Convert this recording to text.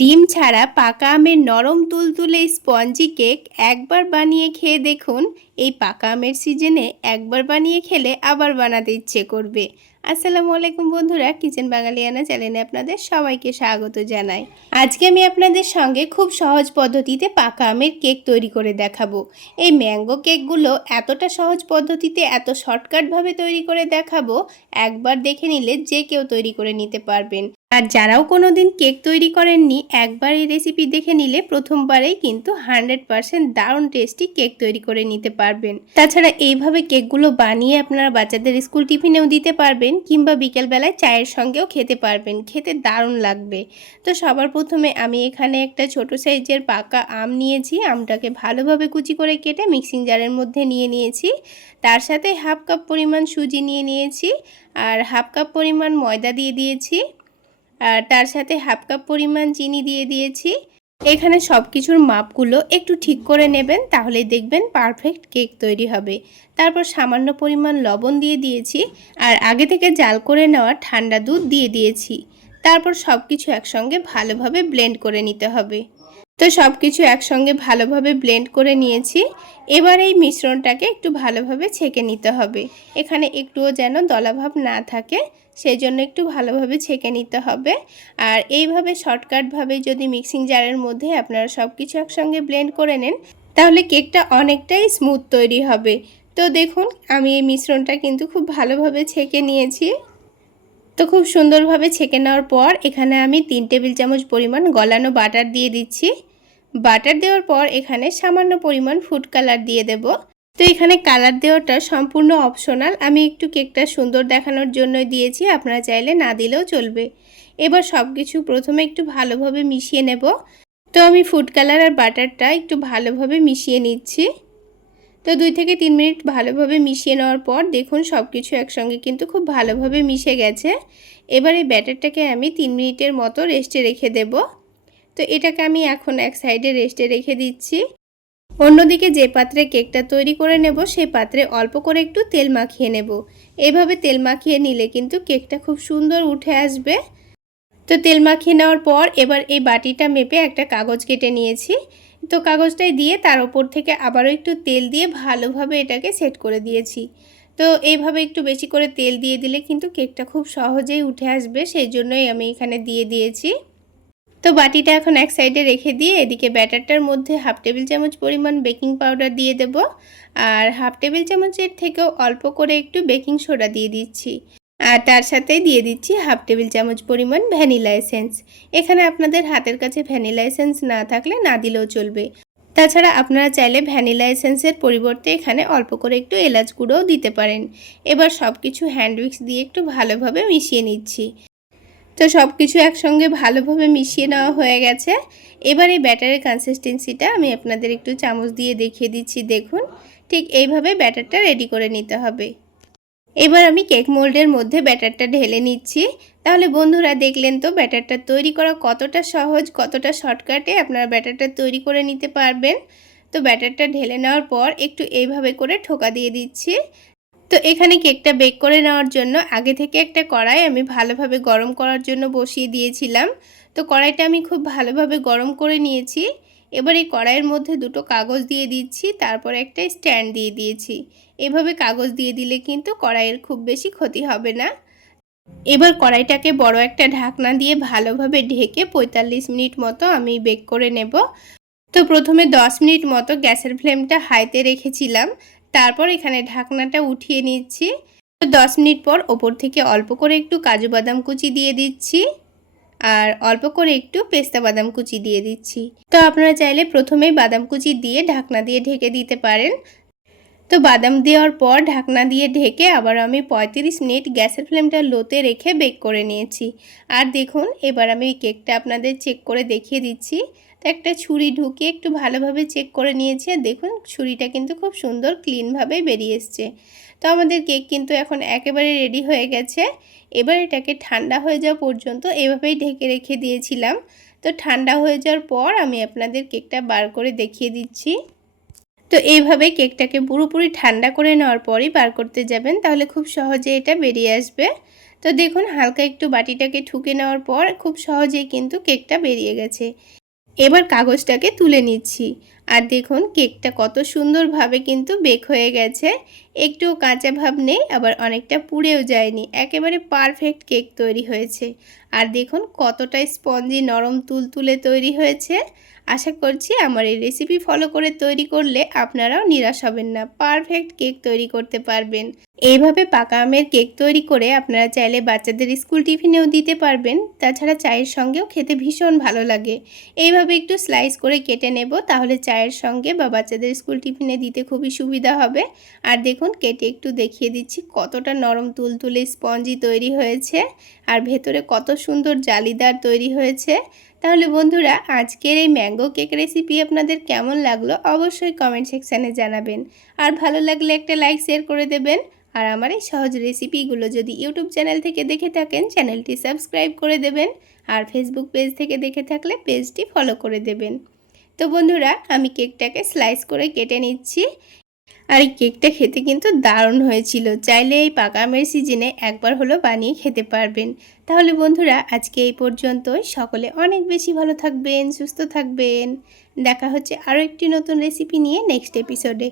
ডিম ছাড়া পাকা আমের নরম তুলতুলে স্পঞ্জি কেক একবার বানিয়ে খেয়ে দেখুন। এই পাকা আমের সিজনে একবার বানিয়ে খেলে আবার বানাতে ইচ্ছে করবে। আসসালামু আলাইকুম বন্ধুরা, কিচেন বাঙালিয়ানা চ্যানেলে আপনাদের সবাইকে স্বাগত জানাই। আজকে আমি আপনাদের সঙ্গে খুব সহজ পদ্ধতিতে পাকা আমের কেক তৈরি করে দেখাবো। এই ম্যাঙ্গো কেকগুলো এতটা সহজ পদ্ধতিতে এত শর্টকাটভাবে তৈরি করে দেখাবো, একবার দেখে নিলে যে কেউ তৈরি করে নিতে পারবেন। আর যারাও কোনো দিন কেক তৈরি করেননি, একবার এই রেসিপি দেখে নিলে প্রথমবারেই কিন্তু হান্ড্রেড পারসেন্ট দারুণ টেস্টি কেক তৈরি করে নিতে পারবেন। তাছাড়া এইভাবে কেকগুলো বানিয়ে আপনারা বাচ্চাদের স্কুল টিফিনেও দিতে পারবেন কিংবা বিকেলবেলায় চায়ের সঙ্গেও খেতে পারবেন, খেতে দারুণ লাগবে। তো সবার প্রথমে আমি এখানে একটা ছোট সাইজের পাকা আম নিয়েছি, আমটাকে ভালোভাবে কুচি করে কেটে মিক্সিং জারের মধ্যে নিয়ে নিয়েছি। তার সাথে হাফ কাপ পরিমাণ সুজি নিয়ে নিয়েছি, আর হাফ কাপ পরিমাণ ময়দা দিয়ে দিয়েছি। তার সাথে হাফ কাপ পরিমাণ চিনি দিয়ে দিয়েছি। এখানে সব কিছুর মাপগুলো একটু ঠিক করে নেবেন তাহলে দেখবেন পারফেক্ট কেক তৈরি হবে। তারপর সামান্য পরিমাণ লবণ দিয়ে দিয়েছি আর আগে থেকে জাল করে নেওয়া ঠান্ডা দুধ দিয়ে দিয়েছি। তারপর সব কিছু একসঙ্গে ভালোভাবে ব্লেন্ড করে নিতে হবে। তো সব কিছু একসঙ্গে ভালোভাবে ব্লেন্ড করে নিয়েছি। এবার এই মিশ্রণটাকে একটু ভালোভাবে ছেঁকে নিতে হবে। এখানে একটুও যেন দলাভাব না থাকে সেই জন্য একটু ভালোভাবে ছেঁকে নিতে হবে। আর এইভাবে শর্টকাটভাবে যদি মিক্সিং জারের মধ্যে আপনারা সব কিছু একসঙ্গে ব্লেন্ড করে নেন, তাহলে কেকটা অনেকটাই স্মুথ তৈরি হবে। তো দেখুন, আমি এই মিশ্রণটা কিন্তু খুব ভালোভাবে ছেঁকে নিয়েছি। তো খুব সুন্দরভাবে ছেঁকে নেওয়ার পর এখানে আমি তিন টেবিল চামচ পরিমাণ গলানো বাটার দিয়ে দিচ্ছি। বাটার দেওয়ার পর এখানে সামান্য পরিমাণ ফুড কালার দিয়ে দেব। তো এখানে কালার দেওয়াটা সম্পূর্ণ অপশনাল আমি একটু কেকটা সুন্দর দেখানোর জন্য দিয়েছি, আপনারা চাইলে না দিলেও চলবে। এবার সব কিছু প্রথমে একটু ভালোভাবে মিশিয়ে নেব। তো আমি ফুড কালার আর বাটারটা একটু ভালোভাবে মিশিয়ে নিচ্ছি। তো দুই থেকে তিন মিনিট ভালোভাবে মিশিয়ে নেওয়ার পর দেখুন সব কিছু একসঙ্গে কিন্তু খুব ভালোভাবে মিশে গেছে। এবার এই ব্যাটারটাকে আমি তিন মিনিটের মতো রেস্টে রেখে দেব। তো এটাকে আমি এখন এক সাইডে রেস্টে রেখে দিচ্ছি। অন্যদিকে যে পাত্রে কেকটা তৈরি করে নেব সেই পাত্রে অল্প করে একটু তেল মাখিয়ে নেব। এভাবে তেল মাখিয়ে নিলে কিন্তু কেকটা খুব সুন্দর উঠে আসবে। তো তেল মাখিয়ে নেওয়ার পর এবার এই বাটিটা মেপে একটা কাগজ কেটে নিয়েছি। তো কাগজটাই দিয়ে তার ওপর থেকে আবারও একটু তেল দিয়ে ভালোভাবে এটাকে সেট করে দিয়েছি। তো এইভাবে একটু বেশি করে তেল দিয়ে দিলে কিন্তু কেকটা খুব সহজেই উঠে আসবে, সেই জন্যই আমি এখানে দিয়ে দিয়েছি। তো বাটিটা এখন এক সাইডে রেখে দিয়ে এদিকে ব্যাটারটার মধ্যে হাফ টেবিল চামচ পরিমাণ বেকিং পাউডার দিয়ে দেব। আর হাফ টেবিল চামচের থেকেও অল্প করে একটু বেকিং সোডা দিয়ে দিচ্ছি। আর তার সাথে দিয়ে দিচ্ছি হাফ টেবিল চামচ পরিমাণ ভ্যানিলা এসেন্স। এখানে আপনাদের হাতের কাছে ভ্যানিলা এসেন্স না থাকলে না দিলেও চলবে। তাছাড়া আপনারা চাইলে ভ্যানিলা এসেন্সের পরিবর্তে এখানে অল্প করে একটু এলাচ গুঁড়োও দিতে পারেন। এবার সব কিছু হ্যান্ড উইক্স দিয়ে একটু ভালোভাবে মিশিয়ে নিচ্ছি। তো সব কিছু একসঙ্গে ভালোভাবে মিশিয়ে নেওয়া হয়ে গেছে। এবার এই ব্যাটারের কনসিস্টেন্সিটা আমি আপনাদের একটু চামচ দিয়ে দেখিয়ে দিচ্ছি, দেখুন। ঠিক এইভাবে ব্যাটারটা রেডি করে নিতে হবে। এবার আমি কেক মোল্ডের মধ্যে ব্যাটারটা ঢেলে নিচ্ছি। তাহলে বন্ধুরা দেখলেন তো ব্যাটারটা তৈরি করা কতটা সহজ, কতটা শর্টকাটে আপনারা ব্যাটারটা তৈরি করে নিতে পারবেন। তো ব্যাটারটা ঢেলে নেওয়ার পর একটু এইভাবে করে ঠোকা দিয়ে দিচ্ছি। তো এখানে কেকটা বেক করে নেওয়ার জন্য আগে থেকে একটা কড়াই আমি ভালোভাবে গরম করার জন্য বসিয়ে দিয়েছিলাম। তো কড়াইটা আমি খুব ভালোভাবে গরম করে নিয়েছি। এবার এই কড়াইয়ের মধ্যে দুটো কাগজ দিয়ে দিচ্ছি, তারপর একটা স্ট্যান্ড দিয়ে দিয়েছি। এভাবে কাগজ দিয়ে দিলে কিন্তু কড়াইয়ের খুব বেশি ক্ষতি হবে না। এবার কড়াইটাকে বড় একটা ঢাকনা দিয়ে ভালোভাবে ঢেকে পঁয়তাল্লিশ মিনিট মতো আমি বেক করে নেব। তো প্রথমে 10 মিনিট মতো গ্যাসের ফ্লেমটা হাইতে রেখেছিলাম। তারপর এখানে ঢাকনাটা উঠিয়ে নিচ্ছি। তো দশ মিনিট পর ওপর থেকে অল্প করে একটু কাজু বাদাম কুচি দিয়ে দিচ্ছি আর অল্প করে একটু পেস্তা বাদাম কুচি দিয়ে দিচ্ছি। তো আপনারা চাইলে প্রথমেই বাদাম কুচি দিয়ে ঢাকনা দিয়ে ঢেকে দিতে পারেন। তো বাদাম দেওয়ার পর ঢাকনা দিয়ে ঢেকে আবার আমি ৩৫ মিনিট গ্যাসের ফ্লেমটা লোতে রেখে বেক করে নিয়েছি। আর দেখুন, এবার আমি কেকটা আপনাদের চেক করে দেখিয়ে দিচ্ছি। তো একটা ছুরি ঢুকিয়ে একটু ভালোভাবে চেক করে নিয়েছি আর দেখুন ছুরিটা কিন্তু খুব সুন্দর ক্লিনভাবে বেরিয়ে এসছে। তো আমাদের কেক কিন্তু এখন একেবারে রেডি হয়ে গেছে। এবার এটাকে ঠান্ডা হয়ে যাওয়া পর্যন্ত এভাবেই ঢেকে রেখে দিয়েছিলাম। তো ঠান্ডা হয়ে যাওয়ার পর আমি আপনাদের কেকটা বার করে দেখিয়ে দিচ্ছি। তো এইভাবে কেকটাকে পুরোপুরি ঠান্ডা করে নেওয়ার পরই বার করতে যাবেন, তাহলে খুব সহজে এটা বেরিয়ে আসবে। তো দেখুন হালকা একটু বাটিটাকে ঠুকে নেওয়ার পর খুব সহজেই কিন্তু কেকটা বেরিয়ে গেছে। এবার কাগজটাকে তুলে নিচ্ছি। আর দেখুন কেকটা কত সুন্দরভাবে কিন্তু বেক হয়ে গেছে। একটুও কাঁচা ভাব নেই, আবার অনেকটা পুড়েও যায়নি। একেবারে পারফেক্ট কেক তৈরি হয়েছে। আর দেখুন কতটা স্পঞ্জি নরম তুলতুলে তৈরি হয়েছে। আশা করছি আমার এই রেসিপি ফলো করে তৈরি করলে আপনারাও নিরাশ হবেন না। পারফেক্ট কেক তৈরি করতে পারবেন। এইভাবে পাকা আমের কেক তৈরি করে আপনারা চাইলে বাচ্চাদের স্কুল টিফিনেও দিতে পারবেন। তাছাড়া চায়ের সঙ্গেও খেতে ভীষণ ভালো লাগে। এইভাবে একটু স্লাইস করে কেটে নেব, তাহলে চায়ের সঙ্গে বা বাচ্চাদের স্কুল টিফিনে দিতে খুবই সুবিধা হবে। আর দেখুন কেটে একটু দেখিয়ে দিচ্ছি কতটা নরম তুলতুলে স্পঞ্জি তৈরি হয়েছে আর ভেতরে কত সুন্দর জালিদার তৈরি হয়েছে। তাহলে বন্ধুরা, আজকের এই ম্যাঙ্গো কেক রেসিপি আপনাদের কেমন লাগল অবশ্যই কমেন্ট সেকশানে জানাবেন। আর ভালো লাগলে একটা লাইক শেয়ার করে দেবেন। আর আমার এই সহজ রেসিপিগুলো যদি ইউটিউব চ্যানেল থেকে দেখে থাকেন, চ্যানেলটি সাবস্ক্রাইব করে দেবেন। আর ফেসবুক পেজ থেকে দেখে থাকলে পেজটি ফলো করে দেবেন। তো বন্ধুরা, আমি কেকটাকে স্লাইস করে কেটে নিচ্ছি। আর এই কেকটা খেতে কিন্তু দারুণ হয়েছিল। চাইলে এই পাকা আমের সিজনে একবার হলো বানিয়ে খেতে পারবেন। তাহলে বন্ধুরা, আজকে এই পর্যন্তই। সকলে অনেক বেশি ভালো থাকবেন, সুস্থ থাকবেন। দেখা হচ্ছে আরও একটি নতুন রেসিপি নিয়ে নেক্সট এপিসোডে